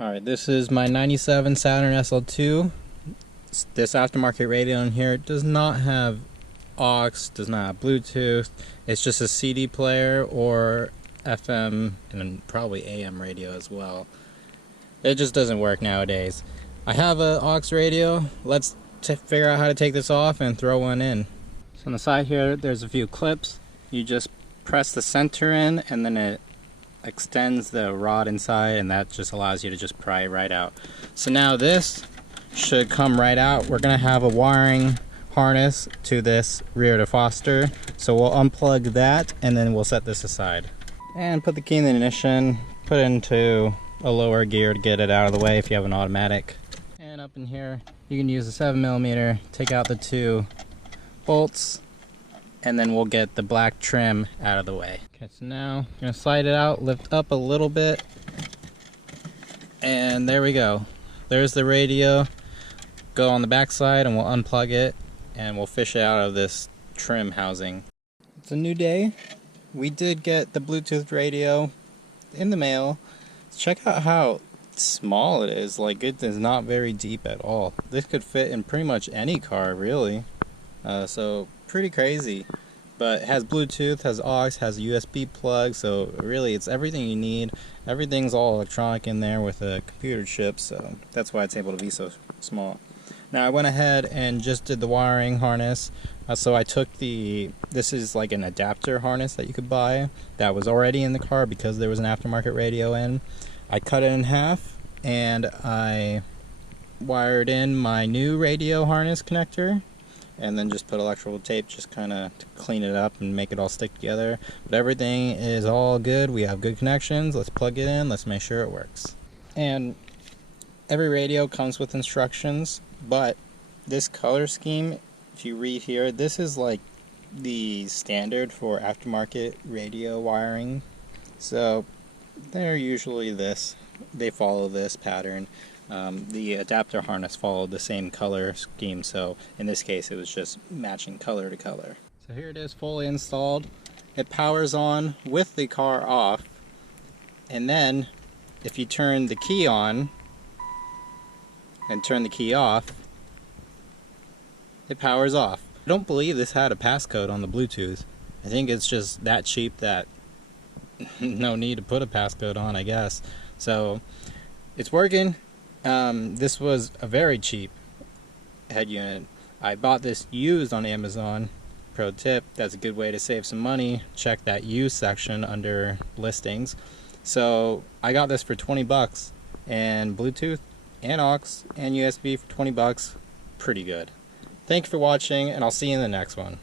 Alright, this is my 97 Saturn SL2. This aftermarket radio in here does not have aux, does not have Bluetooth. It's just a CD player or FM and then probably AM radio as well. It just doesn't work nowadays. I have an aux radio. Let's figure out how to take this off and throw one in. So on the side here, there's a few clips. You just press the center in and then it extends the rod inside, and that just allows you to just pry it right out. So now this should come right out. We're gonna have a wiring harness to this rear defroster, so we'll unplug that and then we'll set this aside and put the key in the ignition, put it into a lower gear to get it out of the way if you have an automatic. And up in here you can use a 7mm, take out the 2 bolts, and then we'll get the black trim out of the way. Okay, so now I'm gonna slide it out, lift up a little bit, and there we go. There's the radio. Go on the back side and we'll unplug it and we'll fish it out of this trim housing. It's a new day. We did get the Bluetooth radio in the mail. Check out how small it is. Like, it is not very deep at all. This could fit in pretty much any car, really. So pretty crazy, but it has Bluetooth, has aux, has a USB plug, so really it's everything you need. Everything's all electronic in there with a computer chip, so that's why it's able to be so small. Now I went ahead and just did the wiring harness. So I took this is like an adapter harness that you could buy that was already in the car because there was an aftermarket radio in. I cut it in half and I wired in my new radio harness connector, and then just put electrical tape just kind of to clean it up and make it all stick together. But everything is all good. We have good connections. Let's plug it in. Let's make sure it works. And every radio comes with instructions, but this color scheme, if you read here, this is like the standard for aftermarket radio wiring. So they're usually this. They follow this pattern. The adapter harness followed the same color scheme, so in this case it was just matching color to color. So here it is, fully installed. It powers on with the car off, and then if you turn the key on and turn the key off, it powers off. I don't believe this had a passcode on the Bluetooth. I think it's just that cheap that no need to put a passcode on, I guess. So it's working. This was a very cheap head unit. I bought this used on Amazon. Pro tip, that's a good way to save some money. Check that used section under listings. So I got this for 20 bucks, and Bluetooth and aux and USB for 20 bucks. Pretty good. Thank you for watching, and I'll see you in the next one.